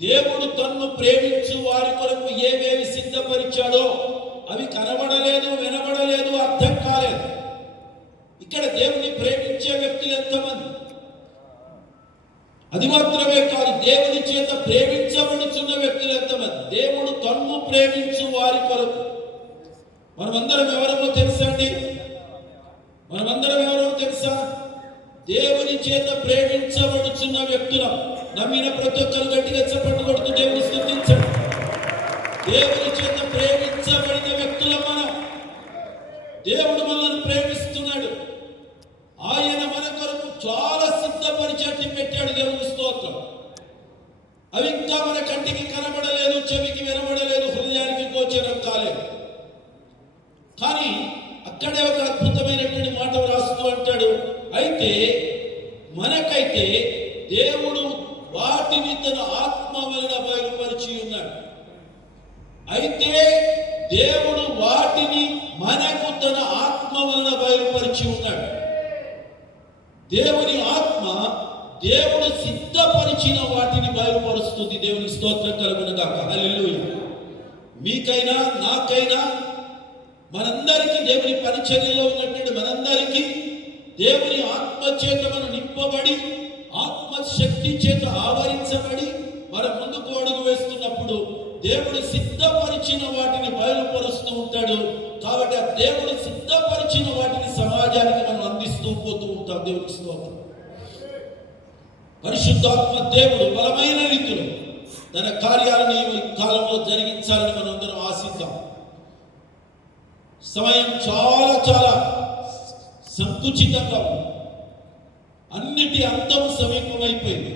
దేవుడు తన్ను ప్రేమించు వారి కొరకు ఏవేవి సిద్ధపరిచాడో అవి కనబడలేదు, వినబడలేదు, అర్థం కాలేదు. ఇక్కడ దేవుని ప్రేమించే వ్యక్తులు ఎంతమంది? అది మాత్రమే కాదు, దేవుని చేత ప్రేమించబడుచున్న వ్యక్తులు ఎంతమంది? దేవుడు తన్ను ప్రేమించు వారి కొరకు. మనమందరం ఎవరో తెలుసా అండి? మనమందరం ఎవరో తెలుసా? దేవుని చేత ప్రేమించబడుచున్న వ్యక్తులం. నమ్మిన ప్రతి ఒక్కరు గట్టిగా చప్పట్లు కొడుతూ దేవుని స్తుతించండి. దేవుని చేత ప్రేమించబడిన వ్యక్తులం మనం. దేవుడు మనల్ని ప్రేమిస్తున్నాడు. ఆయన మన కొరకు చాలా సిద్ధపరిచేట్టు పెట్టాడు. దేవుని స్తోత్రం. అవి ఇంకా మన కంటికి కనబడలేదు, చెవికి వినబడలేదు, హృదయానికి గోచరం కాలేదు. కానీ అక్కడే ఒక అద్భుతమైనటువంటి మాట రాస్తూ అంటాడు, అయితే మనకైతే దేవుడు వాటిని తన ఆత్మ వలన బయలుపరిచి ఉన్నాడు. అయితే దేవుడు వాటిని మనకు తన ఆత్మ వలన బయలుపరిచి ఉన్నాడు. దేవుని ఆత్మ దేవుడు సిద్ధపరిచిన వాటిని బయలుపరుస్తుంది. దేవుని స్తోత్రం కలుగును గాక. హల్లెలూయా. మీకైనా నాకైనా మనందరికీ దేవుని పరిచర్యలో ఉన్నట్టు మనందరికీ దేవుని ఆత్మ చేత మనం నింపబడి, ఆత్మ శక్తి చేత ఆవరించబడి మనం ముందుకు అడుగు వేస్తున్నప్పుడు దేవుడు సిద్ధపరిచిన వాటిని బయలుపరుస్తూ ఉంటాడు. కాబట్టి ఆ దేవుడు సిద్ధపరిచిన వాటిని సమాజానికి మనం అందిస్తూ పోతూ ఉంటాం. దేవునికి స్తోత్రం. పరిశుద్ధాత్మ దేవుడు బలమైన రీతిలో తన కార్యాలను ఈ కాలంలో జరిగించాలని మనం అందరం ఆశిద్దాం. సమయం చాలా చాలా సంకుచితంగా ఉంది. అన్నిటి అంతం సమీపమైపోయింది.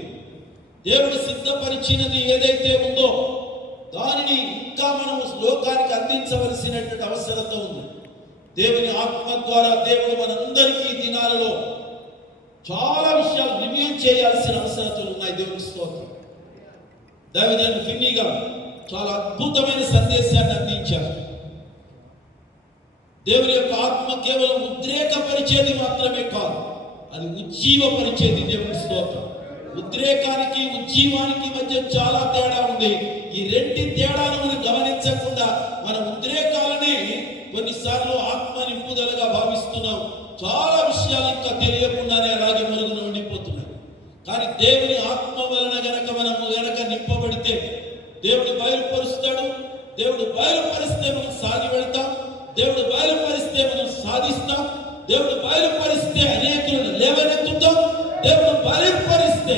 దేవుడు సిద్ధపరిచినది ఏదైతే ఉందో దానిని ఇంకా మనం లోకానికి అందించవలసినటువంటి అవసరత ఉంది. దేవుని ఆత్మ ద్వారా దేవుడు మనందరికీ దినాలలో చాలా విషయాలు రివ్యూ చేయాల్సిన అవసరతలు ఉన్నాయి. దేవుని స్తోత్రం. దైవజనుడు ఫిన్నీ గారు చాలా అద్భుతమైన సందేశాన్ని అందించారు. దేవుని యొక్క ఆత్మ కేవలం ఉద్రేకపరిచేది మాత్రమే కాదు, అది ఉజ్జీవపరిచేది. దేవుని స్తోత్రం. ఉద్రేకానికి ఉజ్జీవానికి మధ్య చాలా తేడా ఉంది. ఈ రెండి తేడాను మనం గమనించకుండా మన ఉద్రేకాలని కొన్నిసార్లు ఆత్మ నింపుదలగా భావిస్తున్నాం. చాలా విషయాలు ఇంకా తెలియకుండానే అలాగే మరుగున ఉండిపోతున్నాయి. కానీ దేవుని ఆత్మ వలన గనక మనము గనక నింపబడితే దేవుడు బయలుపరుస్తాడు. దేవుడు బయలుపరిస్తే మనం సాగి వెళ్తాం. దేవుడు బయలుపరిస్తే మనం సాధిస్తాం. దేవుడు బయలుపరిస్తే అనేకులను లేవనెత్తుతాం. దేవుడు బయలుపరిస్తే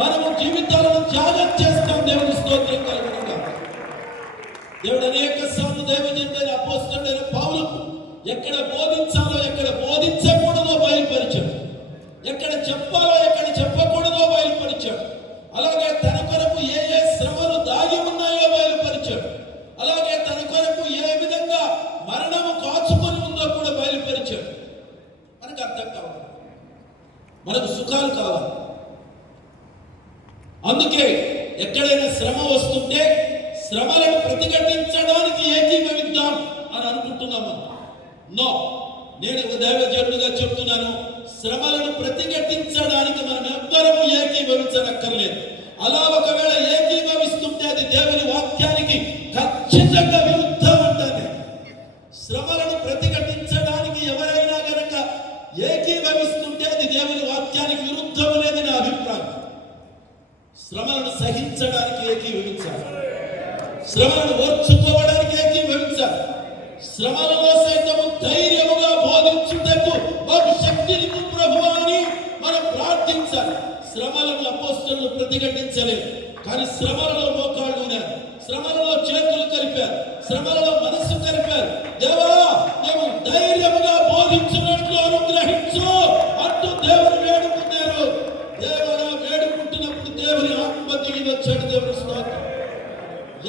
మనము జీవితాలను త్యాగం చేస్తాం. దేవుని స్తోత్రం కలుగును గాక. దేవుడు అనేక సార్లు దైవజనుడైన అపోస్తలుడైన పౌలుకు ఎక్కడ బోధించాలో ఎక్కడ బోధించకూడదో బయలుపరిచాడు. ఎక్కడ చెప్పాలో ఎక్కడ చెప్పకూడదో బయలుపరిచాడు. అలాగే తన కొరకు ఏ ఏ శ్రమలు దాగి ఉన్నాయో బయలుపరిచాడు. అలాగే తన కొరకు ఏ విధంగా మరణము కాచుకొని ఉందో కూడా బయలుపరిచాడు. మనకు అర్థం కావాలి, మనకు సుఖాలు కావాలి. అందుకే ఎక్కడైనా శ్రమ వస్తుంటే శ్రమలను ప్రతిఘటించడానికి ఏకీభవిద్దాం అని అనుకుంటున్నాము. నో, నేను దైవజనుడిగా చెప్తున్నాను, శ్రమలను ప్రతిఘటించడానికి మనం ఎవ్వరము ఏకీభవించనక్కర్లేదు. అలా ఒకవేళ ఏకీభవిస్తుంటే అది దేవుని వాక్యానికి ఖచ్చితంగా విరుద్ధం అంటారు. శ్రమలను ప్రతిఘటించడానికి ఎవరైనా గనక ఏకీభవిస్తుంటే అది దేవుని వాక్యానికి విరుద్ధం అనేది నా అభిప్రాయం. శ్రమలను సహించడానికి ఏకీభవించాలి. శ్రమలను ఓర్చుకోవడానికి ఏకీభవించాలి. శ్రమలలో సైతము ధైర్యముగా బోధించుటకు మాకు శక్తిని ప్రభువా అని మనం ప్రార్థించాలి. శ్రమలను అపోస్తలులు ప్రతిఘటించలేదు, కానీ శ్రమలలో మోకాళ్ళు ఉన్నారు, శ్రమలలో చేతులు కలిపారు, శ్రమలలో మనస్సు కలిపారు. దేవా, మేము ధైర్యముగా బోధించినట్లు అనుగ్రహించు అంటూ దేవుని వేడుకున్నారు. దేవుని వేడుకుంటున్నప్పుడు దేవుని ఆత్మ దిగి వచ్చాడు. దేవుని స్తోత్రం.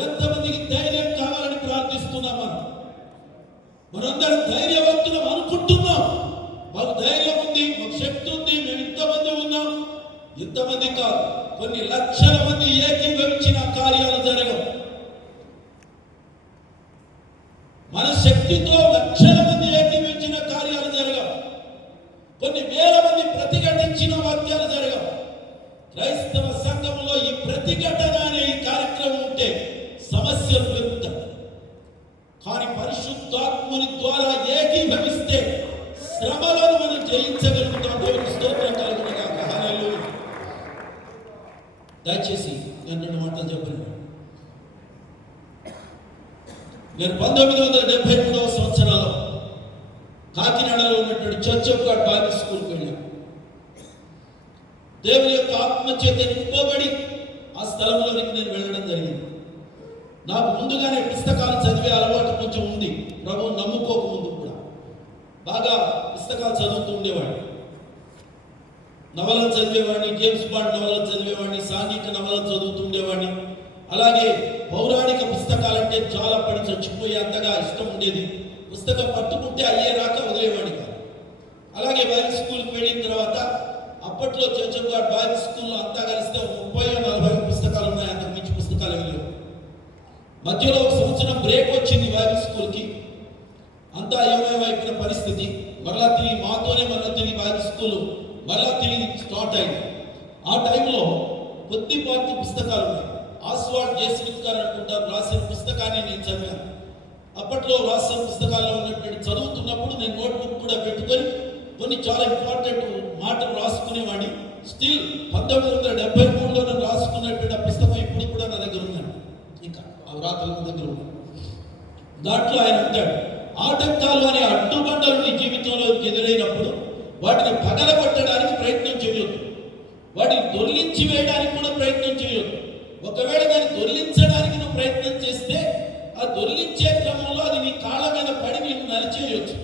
ఎంతమందికి ధైర్యం కావాలని ప్రార్థిస్తున్నామా? మనందరం ధైర్యవంతులం అనుకుంటున్నాం. మాకు ధైర్యం ఉంది, మాకు శక్తి ఉంది, మేము ఇంతమంది ఉన్నాం. ఇంతమంది కాదు, కొన్ని లక్షల మంది ఏకీభవించిన కార్యాలు జరగవు. మన శక్తితో లక్షల మంది ఏకీభవించిన కార్యాలు జరగవు. కొన్ని వేల మంది ప్రతిఘటించిన వాక్యాలు జరగవు. క్రైస్తవ సంఘంలో ఈ ప్రతిఘటన అనే ఈ దయచేసి నేను 2 మాటలు చెప్పాను. నేను 1973వ సంవత్సరంలో కాకినాడలో ఉన్నటువంటి చర్చ్ ఆఫ్ గాడ్ బైబిల్ స్కూల్కి వెళ్ళాను. దేవుని యొక్క ఆత్మచేత నింపబడి ఆ స్థలంలోనికి నేను వెళ్ళడం జరిగింది. నాకు ముందుగానే పుస్తకాలు చదివే అలవాటు కొంచెం ఉంది. ప్రభువు నమ్ముకోక ముందు కూడా బాగా పుస్తకాలు చదువుతూ ఉండేవాడిని. నవలను చదివేవాడిని, జేమ్స్ బాండ్ నవలను చదివేవాడిని, సాంఘిక నవలను చదువుతూ ఉండేవాడిని. అలాగే పౌరాణిక పుస్తకాలంటే చాలా పడి చచ్చిపోయే అంతగా ఇష్టం ఉండేది. పుస్తకం పట్టుకుంటే అయ్యే రాక వదిలేవాడిని కాదు. అలాగే బైబిల్ స్కూల్కి వెళ్ళిన తర్వాత అప్పట్లో చర్చ్ ఆఫ్ గాడ్ బైబిల్ స్కూల్లో అంతా కలిస్తే 30-40 పుస్తకాలు ఉన్నాయి. అంతకు మించి పుస్తకాలు లేవు. మధ్యలో ఒక సంవత్సరం బ్రేక్ వచ్చింది బైబిల్ స్కూల్కి. అంతా ఏమైపోయిన పరిస్థితి. మరలా తిరిగి మాతోనే బైబిల్ స్కూల్ మరలా తిరిగి స్టార్ట్ అయింది. ఆ టైంలో కొద్దిపాటి పుస్తకాలు ఉన్నాయి. ఆస్వాల్డ్ జే స్మిత్ గారు అనుకుంటారు రాసిన పుస్తకాన్ని నేను చదివాను. అప్పట్లో రాసిన పుస్తకాల్లో ఉన్నటువంటి చదువుతున్నప్పుడు నేను నోట్బుక్ కూడా పెట్టుకొని కొన్ని చాలా ఇంపార్టెంట్ మాటలు రాసుకునేవాడిని. స్టిల్ 1973లో నేను రాసుకున్నటువంటి ఆ పుస్తకం ఇప్పుడు కూడా నా దగ్గర ఉన్నాను. ఇంకా ఆ రాతల దగ్గర ఉన్నాను. దాంట్లో ఆయన అంటాడు, ఆటంకాలు అనే అడ్డుబండలు నీ జీవితంలో ఎదురైనప్పుడు వాటిని పగలగొట్టడానికి ప్రయత్నం చేయొద్దు. వాటిని దొర్లించి వేయడానికి కూడా ప్రయత్నం చేయొద్దు. ఒకవేళ దాన్ని దొర్లించడానికి నువ్వు ప్రయత్నం చేస్తే ఆ దొర్లించే క్రమంలో అది నీ కాళ్ళ మీద పడి నీకు నలిచేయొచ్చు.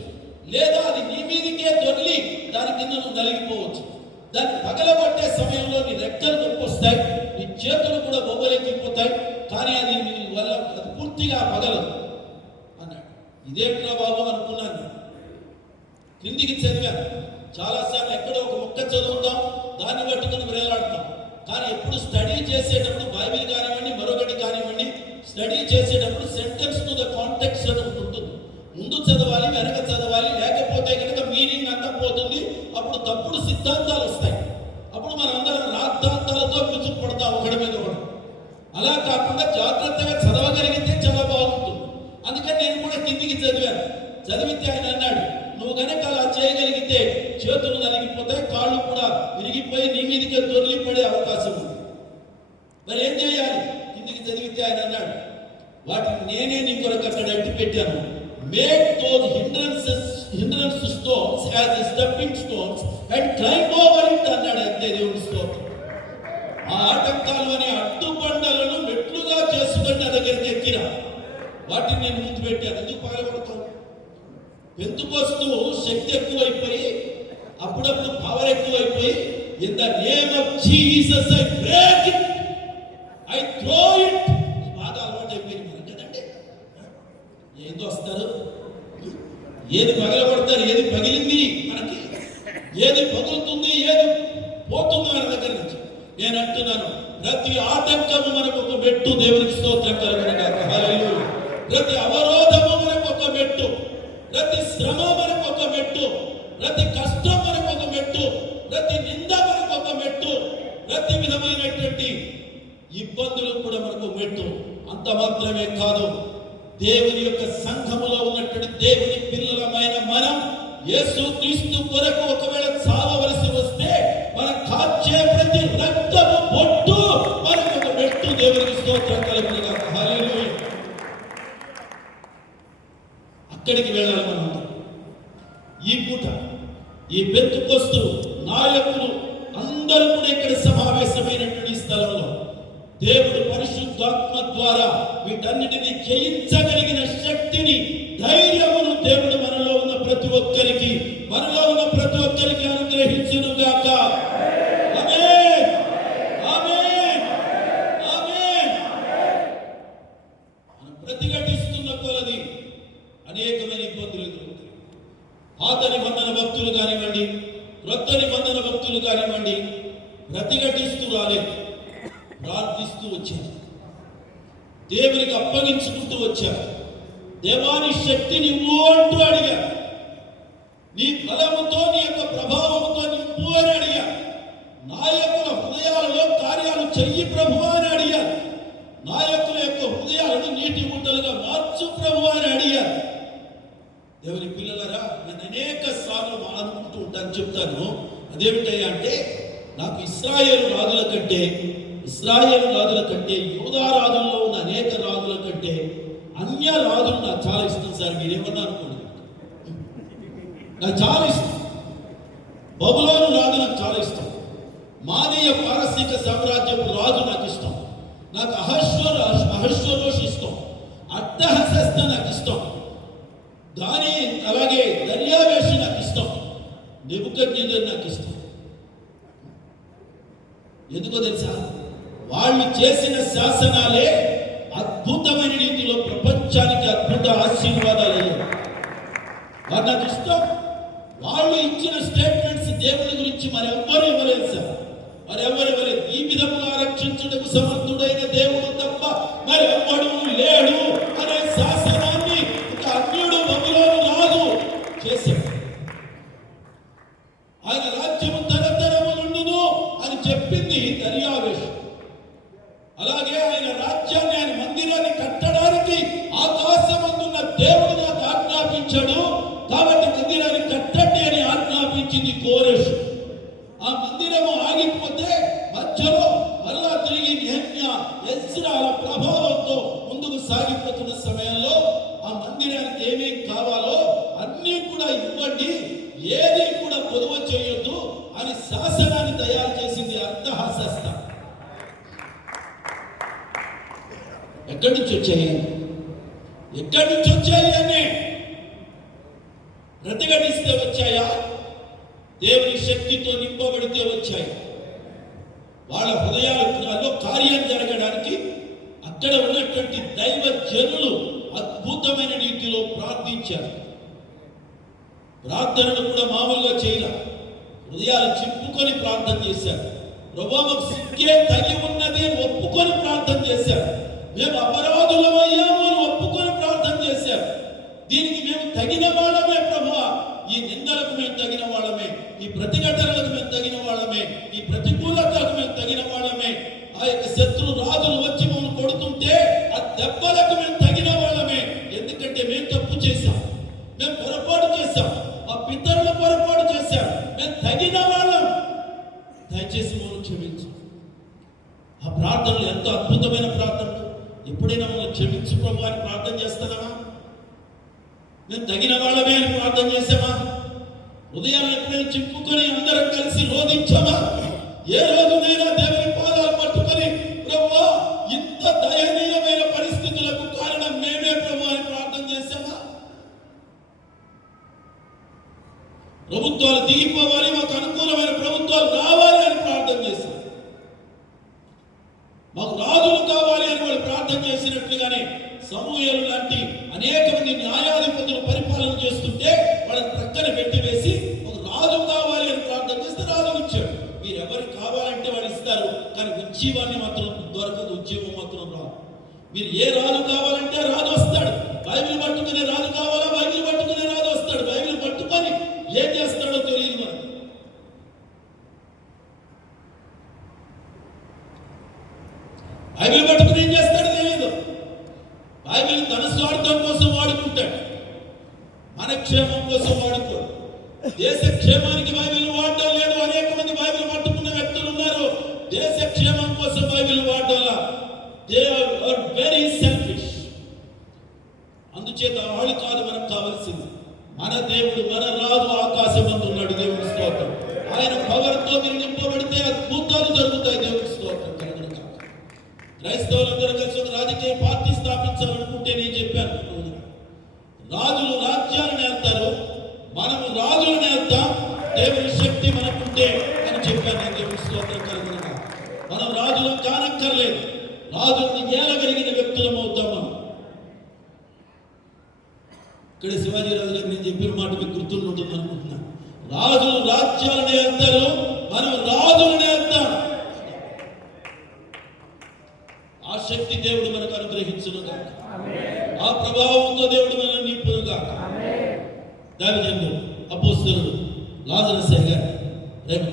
లేదా అది నీ మీదకే దొర్లి దాని కింద నువ్వు నలిగిపోవచ్చు. దాన్ని పగలగొట్టే సమయంలో నీ రెక్కలు నొప్పొస్తాయి, నీ చేతులు కూడా బొబ్బలెక్కిపోతాయి. కానీ అది నీ వల్ల అది పూర్తిగా పగలదు అన్నాడు. ఇదేంట్రా బాబు అనుకున్నాను. కిందికి చదివాను. చాలాసార్లు ఎక్కడో ఒక మొక్క చదువుతాం, దాన్ని పట్టుకుని వేలాడతాం. కానీ ఎప్పుడు స్టడీ చేసేటప్పుడు బైబిల్ కానివ్వండి, మరొకటి కానివ్వండి, స్టడీ చేసేటప్పుడు సెంటెన్స్ టు ద కాంటెక్స్ట్ అని ఉంటుంది. ముందు చదవాలి, వెనక చదవాలి. లేకపోతే కనుక మీనింగ్ అంతా పోతుంది. అప్పుడు తప్పుడు సిద్ధాంతాలు వస్తాయి. అప్పుడు మనందరం రాద్ధాంతాలతో విరుచుకు పడతాం ఒకటి మీద ఒకటి. అలా కాకుండా జాగ్రత్తగా చదవగలిగితే చాలా బాగుంటుంది. అందుకని నేను కూడా కిందికి చదివాను. చదివితే ఆయన అన్నాడు, నువ్వు కనుక అలా చేయగలిగితే చేతులు నలిగిపోతాయి, కాళ్ళు కూడా విరిగిపోయి నీ మీదకే దొరికిపడే అవకాశం ఉంది. మరి ఏం చేయాలి? కిందికి చదివితే ఆయన అన్నాడు, వాటిని నేనే నీ కొరకు అక్కడ అడ్డు పెట్టాను. Make those hindrance stones as the stepping stones and climb over it అన్నాడు. అంతే దేవుని స్తోత్రం. ఆ ఆటంకాలు అనే అడ్డుబండలను మెట్లుగా చేసుకొని నా దగ్గరికి ఎక్కిన వాటిని నేను ముందు పెట్టాను. ఎందుకు పగలగొడతావు? పెంతుకొస్తూ శక్తి ఎక్కువైపోయి, అప్పుడప్పుడు పవర్ ఎక్కువైపోయి, in the name of Jesus I break it, I throw it. బాగా అలవాటు అయిపోయింది మనకి కదండి. ఏదో వస్తారు, ఏది పగలగొడతారు, ఏది పగిలింది మనకి, ఏది పగులుతుంది, ఏది పోతుంది మన దగ్గర నుంచి. నేను అంటున్నాను, ప్రతి ఆటంకము మనకు ఒక మెట్టు. దేవునికి స్తోత్రం కలుగునుగాక. హల్లెలూయా. ప్రతి అవరోధము మనకు ఒక మెట్టు, ప్రతి శ్రమ మనకు ఒక మెట్టు, ప్రతి కష్టం మనకు ఒక మెట్టు, ప్రతి నింద మనకు ఒక మెట్టు, ప్రతి విధమైనటువంటి ఇబ్బందులు కూడా మనకు మెట్టు. అంత మాత్రమే కాదు, దేవుని యొక్క సంఘములో ఉన్నటువంటి దేవుని పిల్లలమైన మనం యేసు క్రీస్తు కొరకు ఒకవేళ చావవలసి వస్తే మనం కాచే ప్రతి రక్తము బొట్టు మనకు ఒక మెట్టు. దేవునికి స్తోత్రం కలుగునుగాక. హల్లెలూయా. అక్కడికి వెళ్ళాలి మనం. ఈ పూట ఈ పెంతెకొస్తు నాయకులు అందరూ కూడా ఇక్కడ సమావేశమైనటువంటి స్థలంలో దేవుడు పరిశుద్ధాత్మ ద్వారా వీటన్నిటిని జయించగలిగిన శక్తిని, ధైర్యమును దేవుడు మనలో ఉన్న ప్రతి ఒక్కరికి అనుగ్రహించునుగాక. ఆమేన్, ఆమేన్, ఆమేన్. మనం ప్రతిఘటిస్తున్న కొలది అనేకమైన ఇబ్బందులు ఎదురవుతాయి. పాత నిబంధన భక్తులు కానివ్వండి, క్రొత్త నిబంధన భక్తులు కానివ్వండి, ప్రతిఘటిస్తూ రాలేదు, ప్రార్థిస్తూ వచ్చారు, దేవునికి అప్పగించుకుంటూ వచ్చారు. దేవాని శక్తిని ఇవ్వు అంటూ అడిగారు. నీ బలముతో, నీ యొక్క ప్రభావంతో నింపు అని అడిగారు. నాయకుల హృదయాలలో కార్యాలు చెయ్యి ప్రభువా అని అడిగారు. నాయకుల యొక్క హృదయాలను నీటి ఊటలుగా మార్చు ప్రభువా అని అడిగారు. దేవుని పిల్లలరా, నేను అనేక సార్లు అనుకుంటూ ఉంటాను, చెప్తాను. అదేమిటయ్యా అంటే, నాకు ఇశ్రాయేలు రాజుల కంటే ఇశ్రాయేలు రాజుల కంటే, యూదా రాజుల్లో ఉన్న అనేక రాజుల కంటే అన్య రాజులు నాకు చాలా ఇష్టం సార్. మీరేమన్నా అనుకోండి, నాకు చాలా ఇష్టం. బబులోను రాజు నాకు చాలా ఇష్టం. మాదీయ పారసీక సామ్రాజ్యపు రాజు నాకు ఇష్టం. నాకు అహశ్వరోష్ ఇష్టం. అట్టహశస్త నాకు ఇష్టం. అలాగే దర్యావేషు నాకు ఇష్టం. నెబుకద్నెజరు నాకు ఇష్టం. ఎందుకో తెలుసా? వాళ్ళు చేసిన శాసనాలే అద్భుతమైన రీతిలో ప్రపంచానికి అద్భుత ఆశీర్వాదాలు అయ్యాయి. వారు నాకు ఇష్టం. వాళ్ళు ఇచ్చిన స్టేట్మెంట్స్ దేవుని గురించి మరెవ్వరు ఇవ్వలేదు సార్, మరెవ్వరు ఇవ్వలేదు. ఈ విధముగా రక్షించుటకు సమర్థుడైన దేవుడు తప్ప మరెవ్వడు లేడు అనే శాసనాన్ని ఒక అన్యుడు బబులోను రాజు చేశాడు. ఆయన రాజ్యము తరతరములుండును అని చెప్పింది దర్యావేషు. అలాగే ఆయన రాజ్యాన్ని, ఆయన మందిరాన్ని కట్టడానికి ఆకాశమందున్న దేవుడు నాకు ఆజ్ఞాపించాడు, కాబట్టి మందిరాన్ని కట్టండి అని ఆజ్ఞాపించింది కోరెషు. ఆ మందిరము ఆగిపోతే మధ్యలో మరలా తిరిగి నెహెమ్యా, ఎజ్రాల ప్రభావంతో ముందుకు సాగిపోతున్న సమయంలో ఆ మందిరానికి ఏమేం కావాలో అన్నీ కూడా ఇవ్వండి, ఏది కూడా పొదువ చేయొద్దు అని శాసనాన్ని తయారు చేసింది అర్థహశస్త. ఎక్కడి నుంచి వచ్చాయి? ఎక్కడి నుంచి వచ్చాయి అని ప్రతిఘటిస్తే వచ్చాయా? దేవుని శక్తితో నింపబడితే వచ్చాయి. వాళ్ళ హృదయాలలో కార్యం జరగడానికి అక్కడ ఉన్నటువంటి దైవ జనులు అద్భుతమైన రీతిలో ప్రార్థించారు. ప్రార్థనలు కూడా మామూలుగా చేయాల, హృదయాలు చింపుకొని ప్రార్థన చేశారు. ప్రభువా మాకు సిక్కే తగి ఉన్నది అని ఒప్పుకొని ప్రార్థన చేశారు. మేము అపరాధులమయ్యాము అని ఒప్పుకొని ప్రార్థన చేశారు. దీనికి మేము తగిన వాళ్ళమే ప్రభువా, ఈ నిందలకు మేము తగిన వాళ్ళమే, ఈ ప్రతిఘటనలకు మేము తగిన వాళ్ళమే, ఈ ప్రతికూలతలకు మేము తగిన వాళ్ళమే, ఆ యొక్క శత్రు రాజులు వచ్చి మమ్మల్ని కొడుతుంటే ఆ దెబ్బలకు మేము తగిన వాళ్ళమే. ఎందుకంటే మేము తప్పు చేశాం, మేము పొరపాటు చేశాం, మా పితరులు పొరపాటు చేశాం, మేము తగిన వాళ్ళం, దయచేసి మమ్మల్ని క్షమించు. ఆ ప్రార్థనలు ఎంతో అద్భుతమైన ప్రార్థనలు. ఎప్పుడైనా మమ్మల్ని క్షమించు ప్రభు అని ప్రార్థన చేస్తున్నామా? మేము తగిన వాళ్ళమే అని ప్రార్థన చేసామా? ఉదయాన్ని ఎప్పుడైనా చింపుకొని అందరం కలిసి రోధించామా? ఏ రోజునైనా దేవుని పాదాలు పట్టుకొని ప్రభువా ఇంత దయనీయమైన పరిస్థితులకు కారణం మేమే ప్రభు అని ప్రార్థన చేసామా? ప్రభుత్వాలు దిగిపోవాలి, మాకు అనుకూలమైన ప్రభుత్వాలు రావాలి అని ప్రార్థన చేశాం. మాకు రాజులు కావాలి అని వాళ్ళు ప్రార్థన చేసినట్లుగానే సమూయేలు లాంటి అనేక మంది న్యాయాధిపతులు పరిపాలన చేస్తుంటే వాళ్ళని ప్రక్కన పెట్టి వేసి ఒక రాజు కావాలి అని ప్రార్థన చేస్తే రాజు ఇచ్చాడు. మీరు ఎవరికి కావాలంటే వాళ్ళు ఇస్తారు, కానీ ఉజ్జీవాన్ని మాత్రం దొరకదు, ఉజ్జీవం మాత్రం రాదు. మీరు ఏ రాజు కావాలంటే రాజు వస్తాడు. బైబిల్ పట్టుకునే రాజు కావాలా? బైబిల్ పట్టుకునే రాజు వస్తాడు. బైబిల్ పట్టుకొని ఏం చేస్తాడో తెలియదు మనకు. బైబిల్ పట్టుకుని ఏం చేస్తాడో తెలియదు. బైబిల్ తన స్వార్థం కోసం వాడుకుంటాడు, మన క్షేమం కోసం వాడుకోడు. దేశ క్షేమానికి బైబిల్ వాడడం లేదు. అనేక మంది బైబిల్ పట్టుకున్న వ్యక్తులు ఉన్నారు, దేశ క్షేమం కోసం బైబిల్ వాడడం. They are very selfish. అందుచేత వాళ్ళు కాదు మనకు కావాల్సింది. మన దేవుడు, మన రాజు ఆకాశమందు ఉన్నాడు. దేవుని స్తోత్రం. ఆయన పవర్తో మీరు నింపబడితే అద్భుతాలు జరుగుతాయి. దేవుని స్తోత్రం. క్రైస్తవులందరూ కలిసి ఒక రాజకీయ పార్టీ స్థాపించాలనుకుంటే నేను చెప్పాను, రాజులు రాజ్యాలను వెళ్తారు, మనము రాజులను వెళ్తాం, దేవుని శక్తి మనకుంటే అని చెప్పాను నేను. దేవుని స్తోత్రం కలుగునుగా. మనం రాజులను కానక్కర్లేదు, రాజులను ఏలగలిగిన వ్యక్తులం అవుతాం మనం. ఇక్కడ శివాజీ రాజు గారు నేను చెప్పిన మాట మీకు గుర్తుంటుంది అనుకుంటున్నాను. రాజులు రాజ్యాలను వెళ్తారు, మనం రాజులను వెళ్తాం. ఆ శక్తి దేవుడు మనకు అనుగ్రహించునుగా, ఆ ప్రభావంతో దేవుడు మనల్ని నింపునుగా. దైవజనుడు అపోస్తలుడు లాజరస్ గారు రేపు